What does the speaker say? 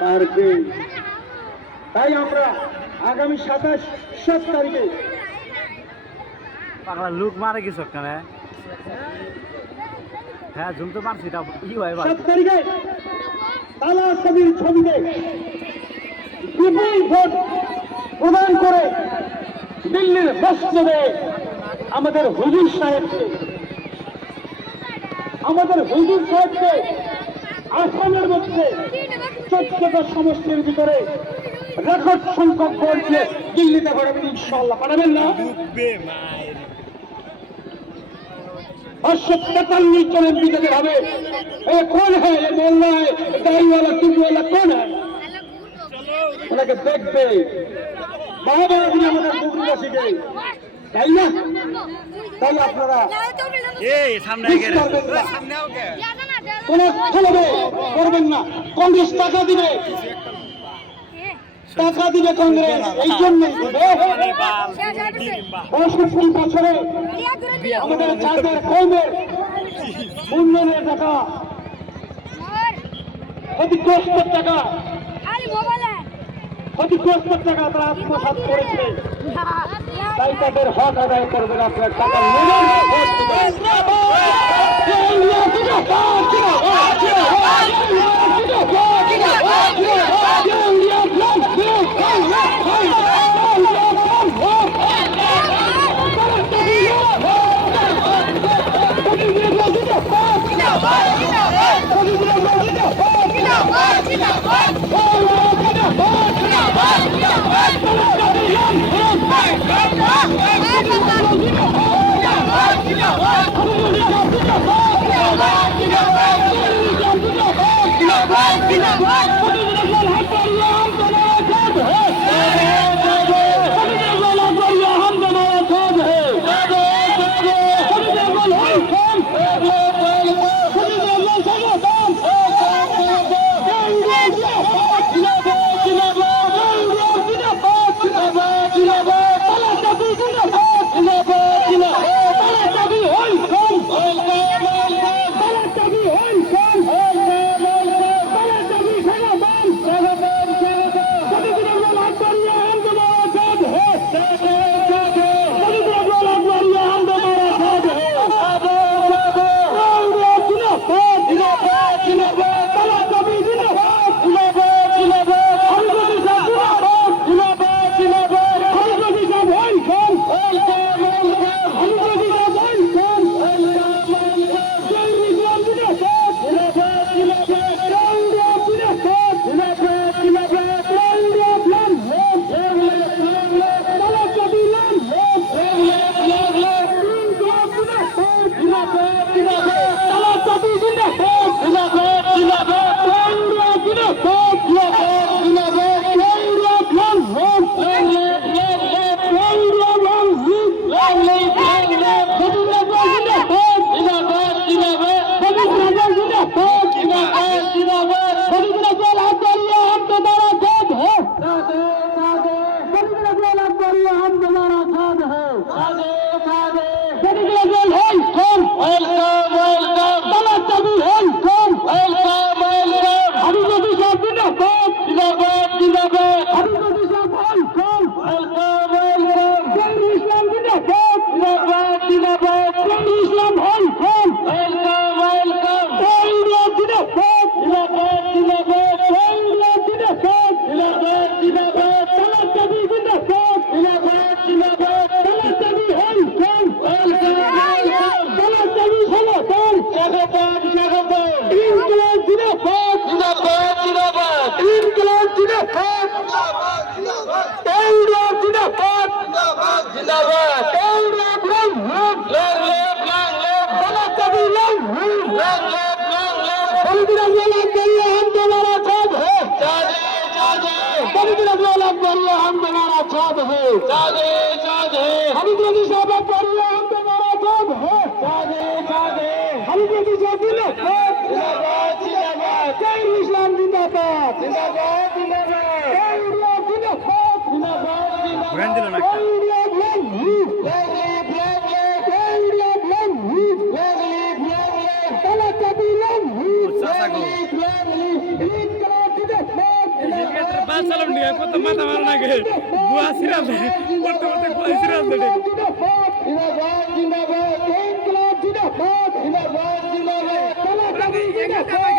পারবে। তাই আমরা আগামী 27 তারিখে পাগলা লুক মারে কিছু কেন? হ্যাঁ ঝুম তো মারছি, এটা ই হয় 7 তারিখে তালা ছবির ছবিতে বিপুল ভোট প্রদান করে দিল্লির মসজিদে আমাদের হুজুর সাহেবকে আসামের মধ্যে 14টা সমষ্টির ভিতরে রেকর্ড সংখ্যক ভোট দিয়ে দিল্লিতে পাঠাবেন ইনশাআল্লাহ। পাঠাবেন না? 543 জন এমপি যেতে হবে। এ কোন হ্যাঁ? এ মোল্লা है, দাড়িওয়ালা টুপিওয়ালা কোন है? ওনাকে দেখবে মহাবারা দিন আমাদের দুর্নীতিবাসীকে, তাই না? তাই আপনারা কোন স্থলবে করবেন না। কংগ্রেস টাকা দিবে কংগ্রেস, এই জন্য 65 বছরে আমাদের যাদের কমের উন্নয়নের টাকা, ক্ষতিগ্রস্ত টাকা তারা আত্মসাৎ করেছে। তাই তাদের হক আদায় করবেন, আপনার টাকা লাল সালাম নিয়ে কত মাথা মারা লাগে বুয়া সিরাজ করতে করতে বুয়া সিরাজ দেবে জিন্দাবাদ জিন্দাবাদ জিন্দাবাদ জিন্দাবাদ জিন্দাবাদ